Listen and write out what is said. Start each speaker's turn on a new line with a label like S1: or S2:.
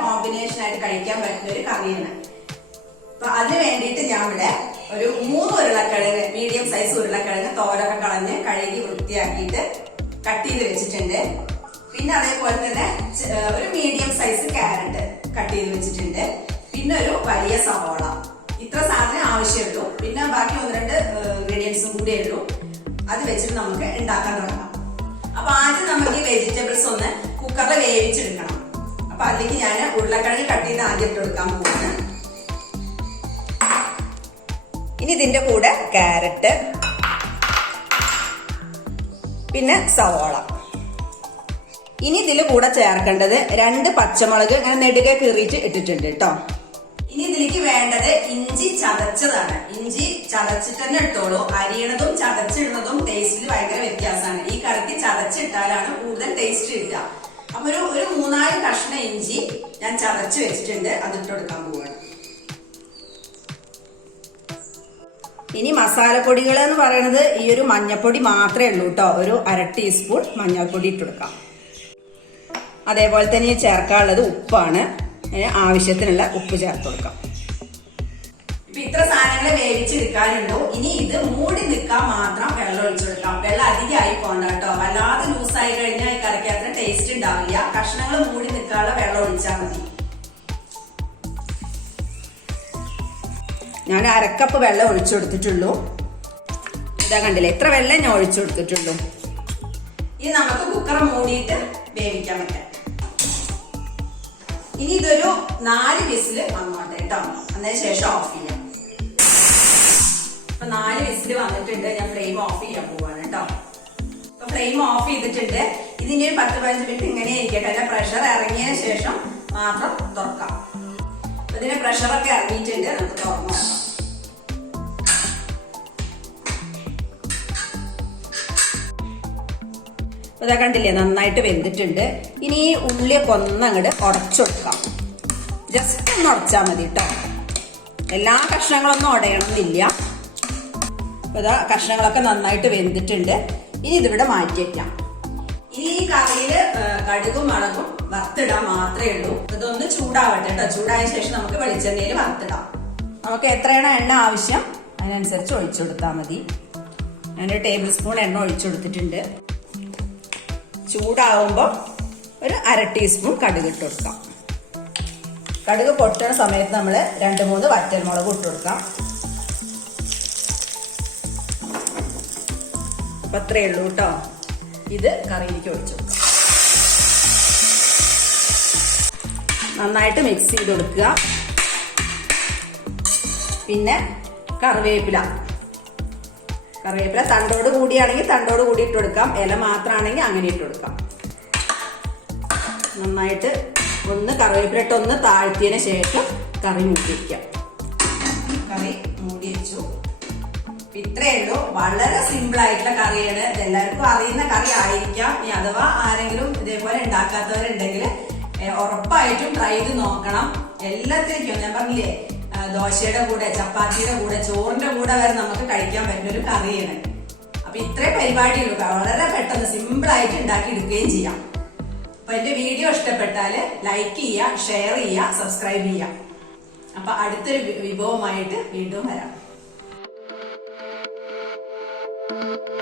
S1: Combination ആയിട്ട് കഴിക്കാൻ പറ്റുന്ന ഒരു കറിയാണ്. അപ്പൊ അതിന് വേണ്ടിയിട്ട് ഞാൻ ഇവിടെ ഒരു മൂന്ന് ഉരുളക്കിഴങ്ങ് മീഡിയം സൈസ് ഉരുളക്കിഴങ്ങ് തോരൊക്കെ കളഞ്ഞ് കഴുകി വൃത്തിയാക്കിയിട്ട് കട്ട് ചെയ്ത് വെച്ചിട്ടുണ്ട്. പിന്നെ അതേപോലെ തന്നെ ഒരു മീഡിയം സൈസ് ക്യാരറ്റ് കട്ട് ചെയ്ത് വെച്ചിട്ടുണ്ട്. പിന്നെ ഒരു വലിയ സവോള. ഇത്ര സാധനം ആവശ്യമുള്ളൂ. പിന്നെ ബാക്കി ഒന്ന് രണ്ട് ഇൻഗ്രീഡിയൻസും കൂടെ ഉള്ളൂ. അത് വെച്ചിട്ട് നമുക്ക് ഉണ്ടാക്കാൻ തുടങ്ങാം. അപ്പൊ ആദ്യം നമുക്ക് ഈ വെജിറ്റബിൾസ് ഒന്ന് കുക്കറിൽ വേവിച്ചെടുക്കണം. അപ്പൊ അതിലേക്ക് ഞാൻ ഉരുളക്കിഴങ്ങ് കട്ട് ചെയ്ത് ആദ്യം ഇട്ട് കൊടുക്കാൻ പോവാണ്. ഇനി ഇതിന്റെ കൂടെ ക്യാരറ്റ് പിന്നെ സവോള. ഇനി ഇതിൽ കൂടെ ചേർക്കേണ്ടത് രണ്ട് പച്ചമുളക് അങ്ങനെ നെടുകെ കീറിയിട്ട് ഇട്ടിട്ടുണ്ട് കേട്ടോ. ഇനി ഇതിലേക്ക് വേണ്ടത് ഇഞ്ചി ചതച്ചതാണ്. ഇഞ്ചി ചതച്ചിട്ട് തന്നെ ഇട്ടോളൂ. അരിയണതും ചതച്ചിടുന്നതും ടേസ്റ്റിൽ ഭയങ്കര വ്യത്യാസമാണ്. ഈ കറിക്ക് ചതച്ചിട്ടാലാണ് കൂടുതൽ ടേസ്റ്റ് കിട്ടുക. അപ്പൊ ഒരു ഒരു മൂന്നാൽ കഷ്ണം ഇഞ്ചി ഞാൻ ചതച്ച് വെച്ചിട്ടുണ്ട്. അതിട്ട് കൊടുക്കാൻ പോവാണ്. ഇനി മസാലപ്പൊടികൾ എന്ന് പറയുന്നത് ഈ ഒരു മഞ്ഞൾപ്പൊടി മാത്രമേ ഉള്ളൂ കേട്ടോ ഒരു അര ടീസ്പൂൺ മഞ്ഞൾപ്പൊടി ഇട്ട് കൊടുക്കാം. അതേപോലെ തന്നെ ചേർക്കാനുള്ളത് ഉപ്പാണ്. ആവശ്യത്തിനുള്ള ഉപ്പ് ചേർത്ത് കൊടുക്കാം. ഇപ്പൊ ഇത്ര സാധനങ്ങൾ വേവിച്ചെടുക്കാനുണ്ടോ? ഇനി ഇത് മൂടി നിൽക്കാൻ മാത്രം വെള്ളം ഒഴിച്ചു കൊടുക്കാം. വെള്ളം അധികമായി പോകണ്ട കേട്ടോ വല്ലാതെ ലൂസായി കഴിഞ്ഞാൽ ഈ കറിക്ക് അത്ര ടേസ്റ്റ് ഉണ്ടാവില്ല. കഷ്ണങ്ങൾ മൂടി നിൽക്കാനുള്ള വെള്ളം ഒഴിച്ചാൽ മതി. ഞാൻ അരക്കപ്പ് വെള്ളം ഒഴിച്ചു കൊടുത്തിട്ടുള്ളൂ. ഇതാ കണ്ടില്ലേ? എത്ര വെള്ളം ഞാൻ ഒഴിച്ചു കൊടുത്തിട്ടുള്ളൂ. ഇനി നമുക്ക് കുക്കർ മൂടിയിട്ട് വേവിക്കാൻ പറ്റാം. ഇനി ഇതൊരു നാല് വിസിൽ വന്നോട്ടെ കേട്ടോ. അതിന് ശേഷം ഓഫ് ചെയ്യാം. അപ്പൊ നാല് വിസിൽ വന്നിട്ടുണ്ട്. ഞാൻ ഫ്ലെയിം ഓഫ് ചെയ്യാൻ പോവാണ് കേട്ടോ. അപ്പൊ ഫ്ലെയിം ഓഫ് ചെയ്തിട്ടുണ്ട്. ഇതിനി ഒരു പത്ത് പതിനഞ്ച് മിനിറ്റ് ഇങ്ങനെ ഇരിക്കട്ടെ. അതിന്റെ പ്രഷർ ഇറങ്ങിയതിന് ശേഷം മാത്രം തുറക്കാം. ഇതിന്റെ പ്രഷറൊക്കെ ഇറങ്ങിയിട്ടുണ്ട്. നമുക്ക് തുറന്നു നോക്കാം ഇതാ കണ്ടില്ലേ നന്നായിട്ട് വെന്തിട്ടുണ്ട്. ഇനി ഈ ഉള്ളിയൊക്കെ ഒന്നങ്ങോട്ട് ഉടച്ചെടുക്കാം. ജസ്റ്റ് ഒന്ന് ഉടച്ചാൽ മതി കേട്ടോ എല്ലാ കഷ്ണങ്ങളൊന്നും ഉടയണമെന്നില്ല. ഇതാ കഷ്ണങ്ങളൊക്കെ നന്നായിട്ട് വെന്തിട്ടുണ്ട്. ഇനി ഇതിവിടെ മാറ്റി വെക്കാം. ഇനി ഈ കറിയിൽ കടുകും മുളകും വറുത്തിടാൻ മാത്രമേ ഉള്ളൂ. ഇതൊന്ന് ചൂടാവട്ടെ കേട്ടോ. ചൂടായ ശേഷം നമുക്ക് വെളിച്ചെണ്ണയിൽ വറുത്തിടാം. നമുക്ക് എത്രയാണ് എണ്ണ ആവശ്യം? അതിനനുസരിച്ച് ഒഴിച്ചു കൊടുത്താൽ മതി. ഞാനൊരു ടേബിൾ സ്പൂൺ എണ്ണ ഒഴിച്ചു കൊടുത്തിട്ടുണ്ട്. ചൂടാവുമ്പോൾ ഒരു അര ടീസ്പൂൺ കടുക് ഇട്ട് കൊടുക്കാം. കടുക് പൊട്ടുന്ന സമയത്ത് നമ്മൾ രണ്ട് മൂന്ന് വറ്റൽമുളക് ഇട്ട് കൊടുക്കാം. അപ്പൊ അത്രയേ ഉള്ളൂ കേട്ടോ. ഇത് കറിയിലേക്ക് ഒഴിച്ചു നന്നായിട്ട് മിക്സ് ചെയ്ത് കൊടുക്കുക. പിന്നെ കറിവേപ്പില. കറിവേപ്പില തണ്ടോട് കൂടിയാണെങ്കിൽ തണ്ടോട് കൂടി ഇട്ട് കൊടുക്കാം. ഇല മാത്രമാണെങ്കിൽ അങ്ങനെ ഇട്ട് കൊടുക്കാം. നന്നായിട്ട് ഒന്ന് കറിവേപ്പില ഇട്ട് ഒന്ന് താഴ്ത്തിയതിന് ശേഷം കറി മൂടി വയ്ക്കാം കറി മൂടി വെച്ചു. ഇത്രയേ ഉള്ളൂ വളരെ സിമ്പിൾ ആയിട്ടുള്ള കറിയാണ്. ഇത് എല്ലാവർക്കും അറിയുന്ന കറി ആയിരിക്കാം ഇനി അഥവാ ആരെങ്കിലും ഇതേപോലെ ഉണ്ടാക്കാത്തവരുണ്ടെങ്കിൽ ഉറപ്പായിട്ടും ട്രൈ ചെയ്ത് നോക്കണം. എല്ലാത്തിനും ഞാൻ പറഞ്ഞില്ലേ ദോശയുടെ കൂടെ ചപ്പാത്തിയുടെ കൂടെ ചോറിന്റെ കൂടെ വരെ നമുക്ക് കഴിക്കാൻ പറ്റുന്ന ഒരു കറിയാണ്. അപ്പൊ ഇത്രേ പരിപാടിയുള്ളൂ. വളരെ പെട്ടെന്ന് സിമ്പിൾ ആയിട്ട് ഉണ്ടാക്കി എടുക്കുകയും ചെയ്യാം. അപ്പൊ എന്റെ വീഡിയോ ഇഷ്ടപ്പെട്ടാൽ ലൈക്ക് ചെയ്യുക ഷെയർ ചെയ്യുക സബ്സ്ക്രൈബ് ചെയ്യുക. അപ്പൊ അടുത്തൊരു വിഭവമായിട്ട് വീണ്ടും വരാം. thank you.